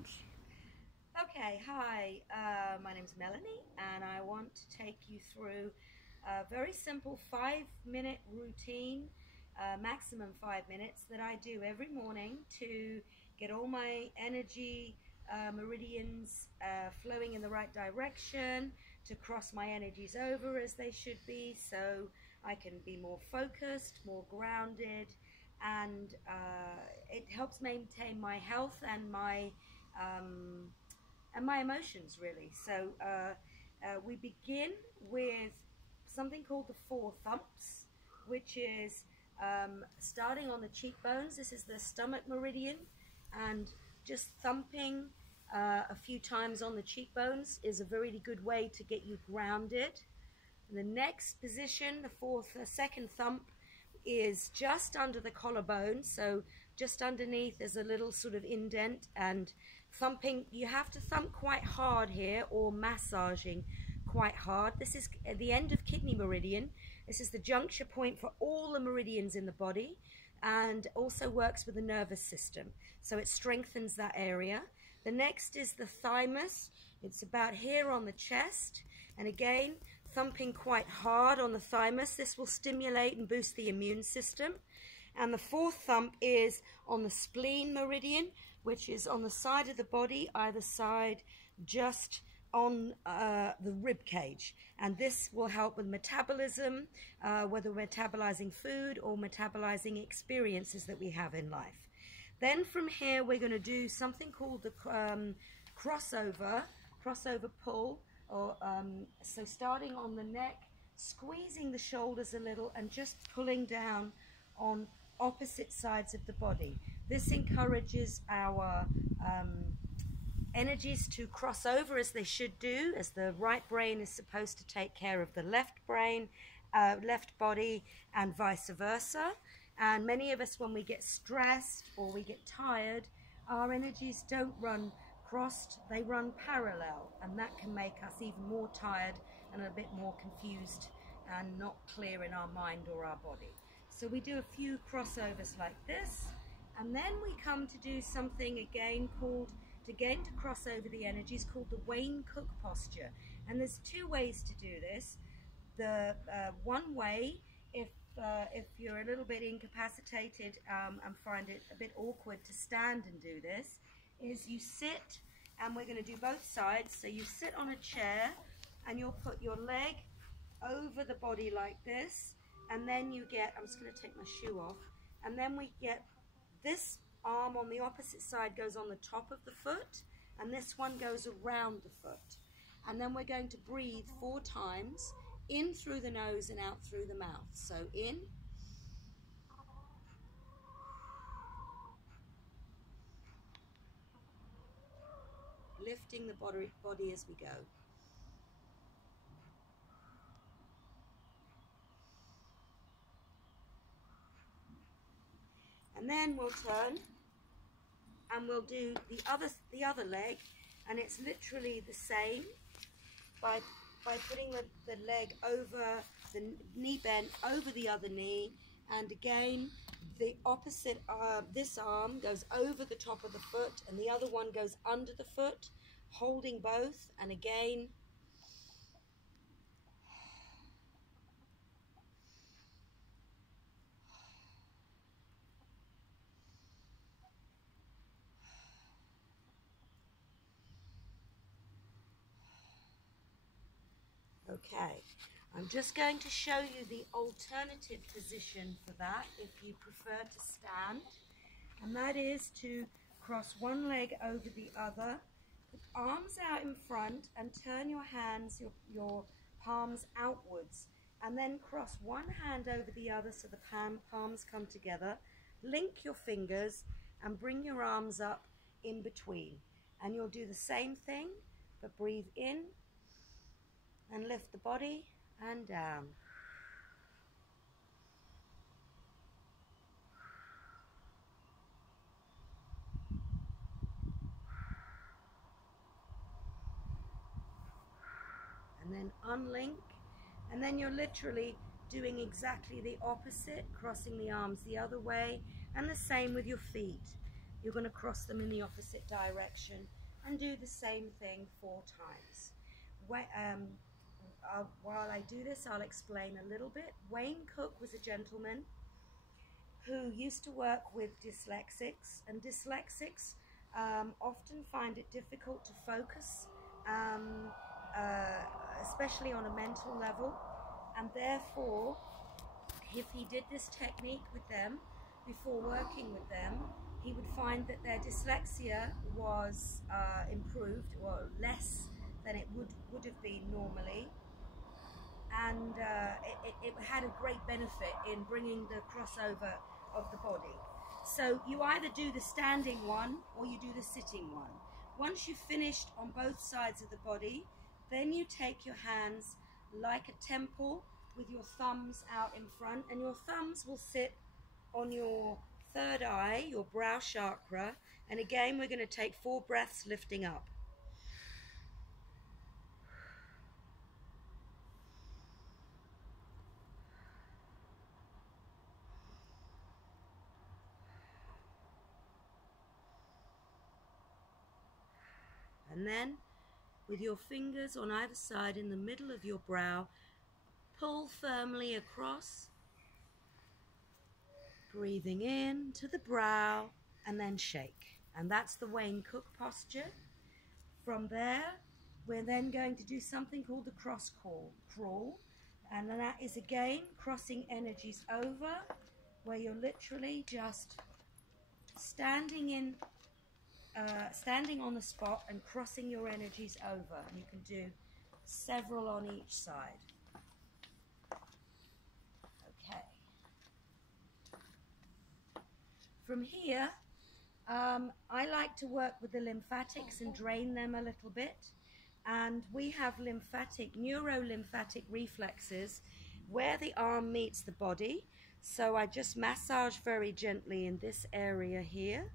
emotions. Okay, hi, my name's Melanie, and I want to take you through a very simple 5-minute routine, maximum 5 minutes, that I do every morning to get all my energy meridians flowing in the right direction, to cross my energies over as they should be, so I can be more focused, more grounded, and it helps maintain my health and my emotions, really. So we begin with something called the 4 thumps, which is starting on the cheekbones. This is the stomach meridian, and just thumping a few times on the cheekbones is a very good way to get you grounded. The next position, the second thump, is just under the collarbone, so just underneath there's a little sort of indent, and thumping, you have to thump quite hard here, or massaging quite hard. This is at the end of kidney meridian. This is the juncture point for all the meridians in the body, and also works with the nervous system, so it strengthens that area. The next is the thymus. It's about here on the chest, and again, thumping quite hard on the thymus. This will stimulate and boost the immune system. And the fourth thump is on the spleen meridian, which is on the side of the body, either side, just on the rib cage. And this will help with metabolism, whether we're metabolizing food or metabolizing experiences that we have in life. Then from here, we're going to do something called the crossover pull. So starting on the neck, squeezing the shoulders a little, and just pulling down on opposite sides of the body. This encourages our energies to cross over as they should do, as the right brain is supposed to take care of the left brain, left body, and vice versa. And many of us, when we get stressed or we get tired, our energies don't run crossed, they run parallel, and that can make us even more tired and a bit more confused and not clear in our mind or our body. So we do a few crossovers like this, and then we come to do something again to cross over the energies, called the Wayne Cook posture. And there's 2 ways to do this. The one way, if you're a little bit incapacitated and find it a bit awkward to stand and do this, is you sit, and we're going to do both sides. So you sit on a chair, and you'll put your leg over the body like this, and then you get, I'm just going to take my shoe off, and then we get this arm on the opposite side goes on the top of the foot, and this one goes around the foot. And then we're going to breathe 4 times, in through the nose and out through the mouth. So in, lifting the body as we go. And then we'll turn and we'll do the other leg, and it's literally the same by putting the leg over the knee bent over the other knee, and again the opposite, this arm goes over the top of the foot and the other one goes under the foot, holding both, and again okay. I'm just going to show you the alternative position for that, if you prefer to stand, and that is to cross one leg over the other, put arms out in front, and turn your hands, your palms outwards, and then cross one hand over the other so the palms come together. Link your fingers and bring your arms up in between, and you'll do the same thing, but breathe in and lift the body and down. And then unlink, and then you're literally doing exactly the opposite, crossing the arms the other way, and the same with your feet. you're going to cross them in the opposite direction and do the same thing 4 times. While I do this, I'll explain a little bit. Wayne Cook was a gentleman who used to work with dyslexics, and dyslexics often find it difficult to focus, especially on a mental level, and therefore if he did this technique with them before working with them, he would find that their dyslexia was improved, or less than it would have been normally, and it had a great benefit in bringing the crossover of the body. So you either do the standing one or you do the sitting one. Once you've finished on both sides of the body, then you take your hands like a temple with your thumbs out in front, and your thumbs will sit on your third eye, your brow chakra, and again we're going to take 4 breaths lifting up. And then, with your fingers on either side in the middle of your brow, pull firmly across, breathing in to the brow, and then shake. And that's the Wayne Cook posture. From there, we're then going to do something called the cross crawl. And then that is again crossing energies over, where you're literally just standing on the spot and crossing your energies over. You can do several on each side. Okay. From here, I like to work with the lymphatics and drain them a little bit. And we have neuro-lymphatic reflexes where the arm meets the body. So I just massage very gently in this area here.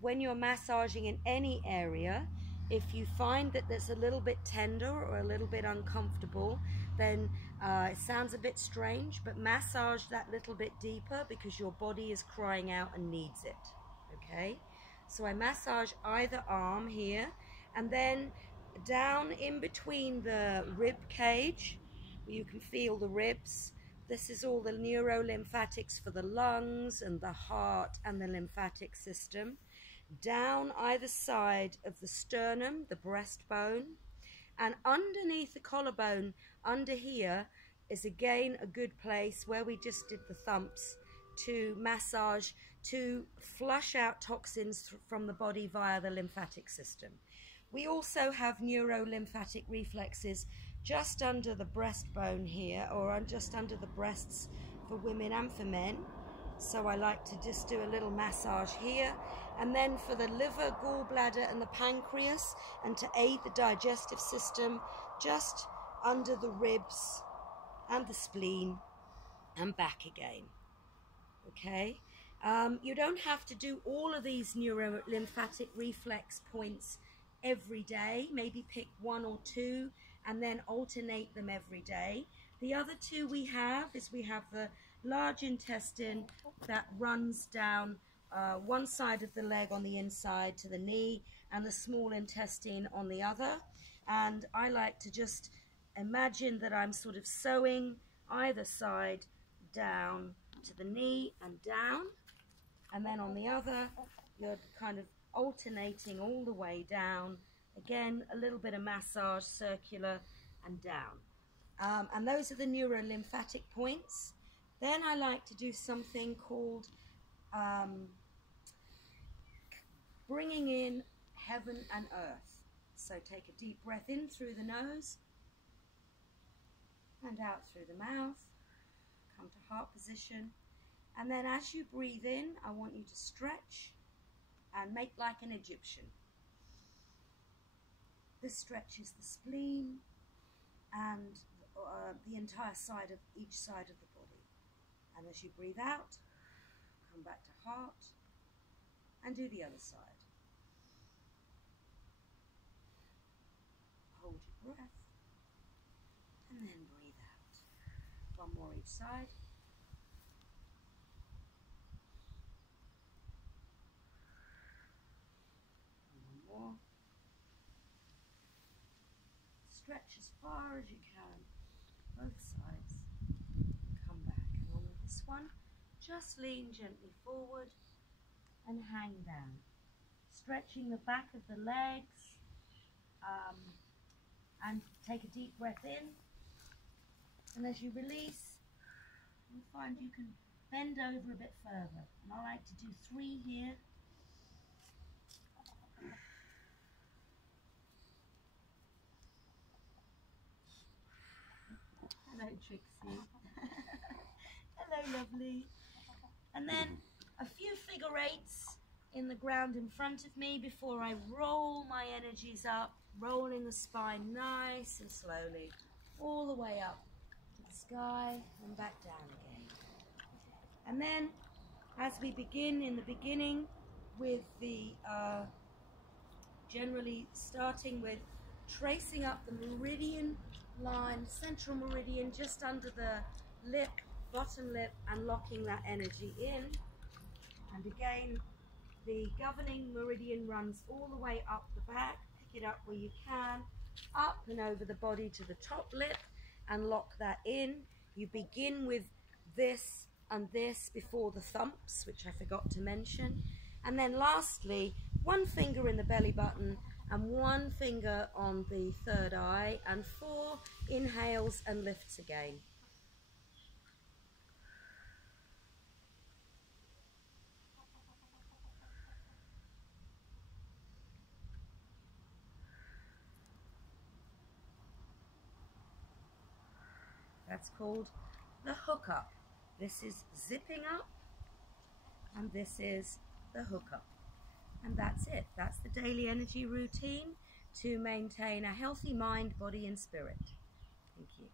When you're massaging in any area, if you find that there's a little bit tender or a little bit uncomfortable, then it sounds a bit strange, but massage that little bit deeper because your body is crying out and needs it. Okay? So I massage either arm here, and then down in between the rib cage, you can feel the ribs. This is all the neurolymphatics for the lungs and the heart and the lymphatic system. Down either side of the sternum, the breastbone, and underneath the collarbone, under here, is again a good place where we just did the thumps to massage, to flush out toxins from the body via the lymphatic system. We also have neurolymphatic reflexes just under the breastbone here, or just under the breasts for women and for men. So I like to just do a little massage here. And then for the liver, gallbladder and the pancreas, and to aid the digestive system, just under the ribs and the spleen and back again. Okay? You don't have to do all of these neurolymphatic reflex points every day. Maybe pick 1 or 2 and then alternate them every day. The other 2 we have the large intestine that runs down one side of the leg on the inside to the knee, and the small intestine on the other. And I like to just imagine that I'm sort of sewing either side down to the knee and down, and then on the other you're kind of alternating all the way down. Again, a little bit of massage, circular and down. And those are the neurolymphatic points. Then I like to do something called bringing in heaven and earth. So take a deep breath in through the nose and out through the mouth. Come to heart position. And then as you breathe in, I want you to stretch and make like an Egyptian. This stretches the spleen and the entire side of each side of the body. And as you breathe out, come back to heart and do the other side. Hold your breath and then breathe out. 1 more each side. stretch as far as you can, both sides. Come back. And on this one, just lean gently forward and hang down. Stretching the back of the legs, and take a deep breath in. And as you release, you'll find you can bend over a bit further. And I like to do 3 here. Hello, Trixie. Hello, lovely. And then a few figure 8s in the ground in front of me before I roll my energies up, rolling the spine nice and slowly, all the way up to the sky and back down again. And then, as we begin in the beginning with the, generally starting with tracing up the meridian line, central meridian, just under the lip, bottom lip, and locking that energy in. And again, the governing meridian runs all the way up the back. Pick it up where you can, up and over the body to the top lip, and lock that in. You begin with this and this before the thumps, which I forgot to mention. And then lastly, 1 finger in the belly button and 1 finger on the 3rd eye, and 4 inhales and lifts again. That's called the hook up. This is zipping up, and this is the hook up. And that's it. That's the daily energy routine to maintain a healthy mind, body, and spirit. Thank you.